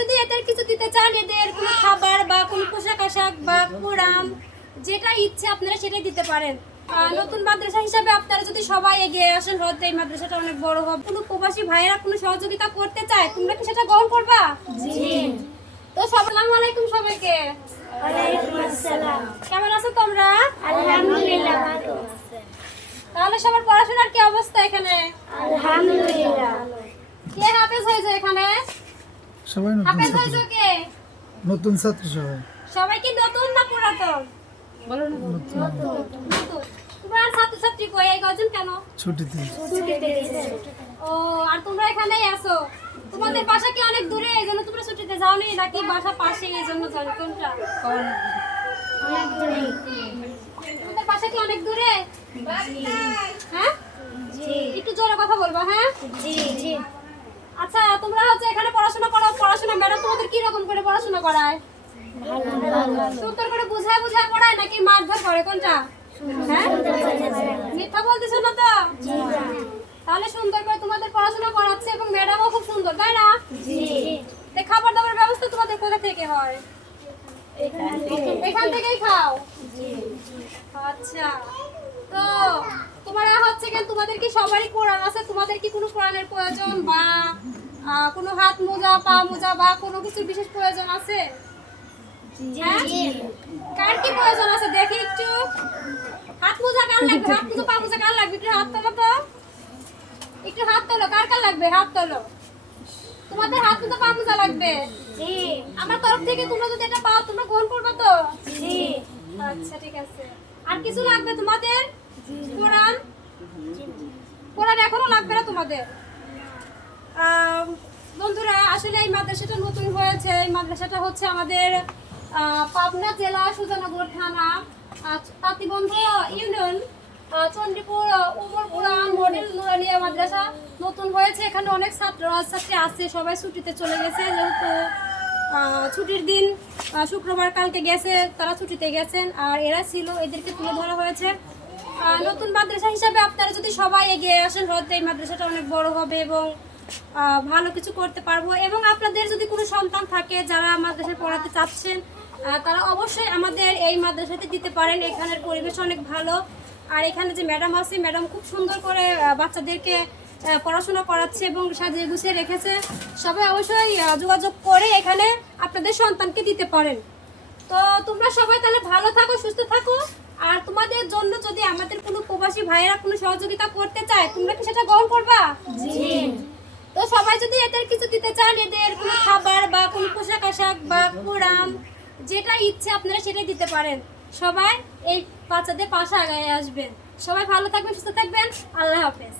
যদি এদের কিছু দিতে চান, এদের কোনো খাবার বা কোনো পোশাক আশাক বা কোরআন যেটা ইচ্ছে আপনারা সেটাই দিতে পারেন। নতুন মাদ্রাসা হিসাবে আপনারা যদি সবাই এগিয়ে আসেন, হয়তো এই মাদ্রাসাটা অনেক বড় হবে। কোনো প্রবাসী ভাইয়েরা কোনো সহযোগিতা করতে চায়, তোমরা কি সেটা গ্রহণ করবা? জি। তো আসসালামু আলাইকুম সবাইকে। ওয়ালাইকুম আসসালাম। কেমন আছো তোমরা? আলহামদুলিল্লাহ ভালো। তাহলে সবার পড়াশোনার কি অবস্থা এখানে? আলহামদুলিল্লাহ। কে হাফেজ হয়েছে এখানে? সবাই নতুন হাফেজ ছাত্র, হয়েছে কে? নতুন ছাত্র সবাই। সবাই কি নতুন না পুরাতন? বলো না। নতুন। তোমার ছাত্রছাত্রী কই? এই কজন কেন? ছুটিতে ছুটিতে গেছে। ও, আর তোমরা এখানেই আছো? তোমাদের বাসা কি অনেক দূরে, এই জন্য তোমরা ছুটিতে যাওনি, নাকি বাসা পাশে এই জন্য যাও? কোনটা? অনেক দূরে। তোমাদের বাসা কি অনেক দূরে? হ্যাঁ, জি একটু জোরে কথা বলবা। হ্যাঁ, জি জি। আচ্ছা, তোমরা হচ্ছে এখানে পড়াশোনা করো। পড়াশোনা ম্যাডাম তোমাদের কি রকম করে পড়াশোনা করায়? ভালো ভালো। সুন্দর করে বুঝায় বুঝায় পড়ায় নাকি মারধর করে? কোনটা? হ্যাঁ, মিথ্যা বলতেছো না তো? তাহলে সুন্দর করে তোমাদের পড়াশোনা করাচ্ছে এবং ম্যাডামও খুব সুন্দর, তাই না? জি। তো খাবার দাবার ব্যবস্থা তোমাদের কোথা থেকে হয়? এখান থেকেই খাও? আচ্ছা, তো তোমরা হচ্ছে কি, তোমাদের কি সবারই কোরআন আছে? তোমাদের কি কোনো কোরআনের প্রয়োজন বা কোনো হাত মোজা, পা মোজা বা কোনো কিছু বিশেষ প্রয়োজন আছে? হ্যাঁ? কার কি প্রয়োজন আছে দেখি একটু। হাত মোজা কার লাগবে? হাত মোজা, পা মোজা কার লাগবে? একটু হাত তোলো তো, একটু হাত তোলো। কার কার লাগবে? হাত তোলো। তোমাদের হাত মোজা, পা মোজা লাগবে? জি আমার তরফ থেকে তোমরা যদি এটা পাও, তোমরা গ্রহণ করবে তো? জি। আচ্ছা, ঠিক আছে। আর কিছু লাগবে তোমাদের? কোরআন? কোরআন এখনো লাগবে না তোমাদের? বন্ধুরা, আসলে এই মাদ্রাসাটা নতুন হয়েছে। এই মাদ্রাসাটা হচ্ছে আমাদের পাবনা জেলা সুজানগর থানা তাঁতিবন্ধ ইউনিয়ন চণ্ডীপুর উমর কোরআন মডেল নুরানিয়া মাদ্রাসা নতুন হয়েছে। এখানে অনেক ছাত্রছাত্রী আছে, সবাই ছুটিতে চলে গেছে। যেহেতু ছুটির দিন শুক্রবার কালকে গেছে, তারা ছুটিতে গেছেন। আর এরা ছিল, এদেরকে তুলে ধরা হয়েছে। নতুন মাদ্রাসা হিসাবে আপনারা যদি সবাই এগিয়ে আসেন, হয়তো এই মাদ্রাসাটা অনেক বড় হবে এবং ভালো কিছু করতে পারবো। এবং আপনাদের যদি কোনো সন্তান থাকে যারা মাদ্রাসায় পড়াতে চাচ্ছেন, তারা অবশ্যই আমাদের এই মাদ্রাসাতে দিতে পারেন। এখানের পরিবেশ অনেক ভালো। আর এখানে যে ম্যাডাম আছে, ম্যাডাম খুব সুন্দর করে বাচ্চাদেরকে পড়াশোনা করাচ্ছে এবং সাজিয়ে গুছিয়ে রেখেছে। সবাই অবশ্যই যোগাযোগ করে এখানে আপনাদের সন্তানকে দিতে পারেন। তো তোমরা সবাই তাহলে ভালো থাকো, সুস্থ থাকো। আর তোমাদের জন্য যদি আমাদের কোনো প্রবাসী ভাইয়েরা কোনো সহযোগিতা করতে চায়, তোমরা কি সেটা গ্রহণ করবা? জি। তো সবাই যদি এদের কিছু দিতে চান, এদের কোনো খাবার বা কোনো পোশাক আশাক বা কোরআন যেটা ইচ্ছে আপনারা সেটাই দিতে পারেন। সবাই এই বাচ্চাদের পাশে আগায় আসবেন। সবাই ভালো থাকবেন, সুস্থ থাকবেন। আল্লাহ হাফেজ।